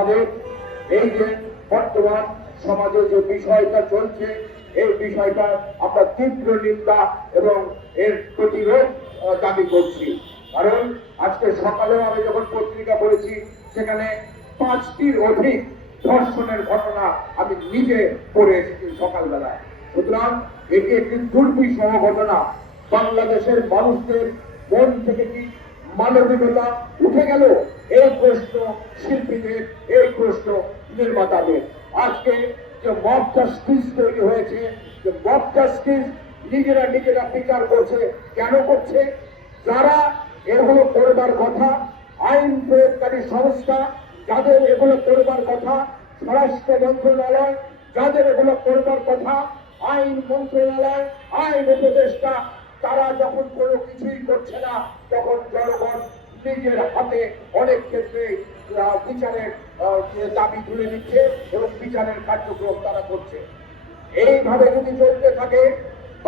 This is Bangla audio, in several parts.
আমাদের এই যে বর্তমান সমাজে যে বিষয়টা চলছে এই বিষয়টা আমরা তীব্র নিন্দা এবং এর প্রতিরোধ দাবি করছি। কারণ আজকে সকালেও আমি যখন পত্রিকা পড়েছি সেখানে 5টির অধিক ধর্ষণের ঘটনা আমি নিজে পড়ে এসেছি সকালবেলা। সুতরাং এটি একটি দুর্বিষহ ঘটনা। বাংলাদেশের মানুষদের মন থেকে কি মানবিকতা উঠে গেল? এই প্রশ্ন শিল্পীদের, এই প্রশ্ন নির্মাতাদের। আজকে যে মব জাস্টিস তৈরি হয়েছে, যে মব জাস্টিস নিজেরা বিচার করছে, কেন করছে? যারা এগুলো করবার কথা, আইন প্রয়োগকারী সংস্থা যাদের এগুলো করবার কথা, স্বরাষ্ট্র মন্ত্রণালয় যাদের এগুলো করবার কথা, আইন মন্ত্রণালয়, আইন উপদেষ্টা, তারা যখন কোনো কিছুই করছে না তখন জনগণ নিজের হাতে অনেক ক্ষেত্রে বিচারের দাবি তুলে নিচ্ছে এবং বিচারের কার্যক্রম তারা করছে। এইভাবে যদি চলতে থাকে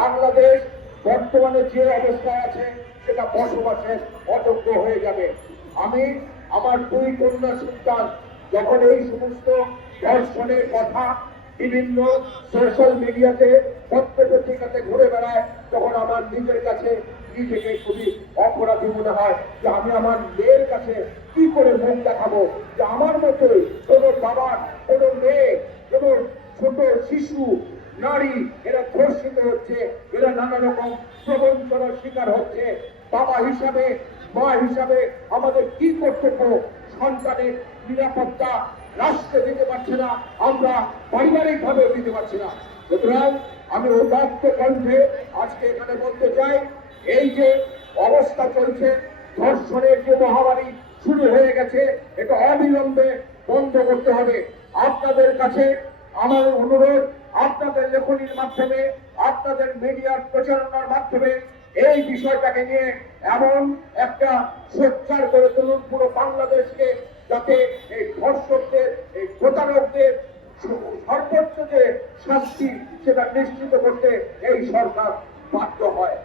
বাংলাদেশ বর্তমানে যে অবস্থায় আছে সেটা বসবাসের অযোগ্য হয়ে যাবে। আমি আমার 2 কন্যা সন্তান যখন এই সমস্ত ধর্ষণের কথা বিভিন্ন সোশ্যাল মিডিয়াতে পত্রিকাতে ঘুরে বেড়ায় তখন আমার নিজের কাছে নিজেকে খুবই অপরাধী মনে হয় যে আমি আমার মেয়ের কাছে কি করে মুখ দেখাবো যে আমার মতোই কোনো বাবার, কোনো মেয়ে, কোনো ছোট শিশু, নারী এরা ধর্ষিত হচ্ছে, এরা নানা রকম প্রবঞ্চনার শিকার হচ্ছে। বাবা হিসাবে, মা হিসাবে আমাদের কি কর্তব্য? সন্তানের নিরাপত্তা রাষ্ট্র দিতে পারছে না, আমরা পারিবারিক ভাবে দিতে পারছি না। সুতরাং আমি উদাত্ত কণ্ঠে আজকে এখানে বলতে চাই, এই যে অবস্থা চলছে, ধর্ষণের যে মহামারী শুরু হয়ে গেছে, এটা অবিলম্বে বন্ধ করতে হবে। আপনাদের কাছে আমার অনুরোধ, আপনাদের লেখনীর মাধ্যমে, আপনাদের মিডিয়ার প্রচারণার মাধ্যমে এই বিষয়টাকে নিয়ে এমন একটা সোচ্চার করে তুলুন পুরো বাংলাদেশকে, যাতে এই ধর্ষকদের, এই প্রতারকদের সর্বোচ্চ যে শাস্তি সেটা নিশ্চিত করতে এই সরকার বাধ্য হয়।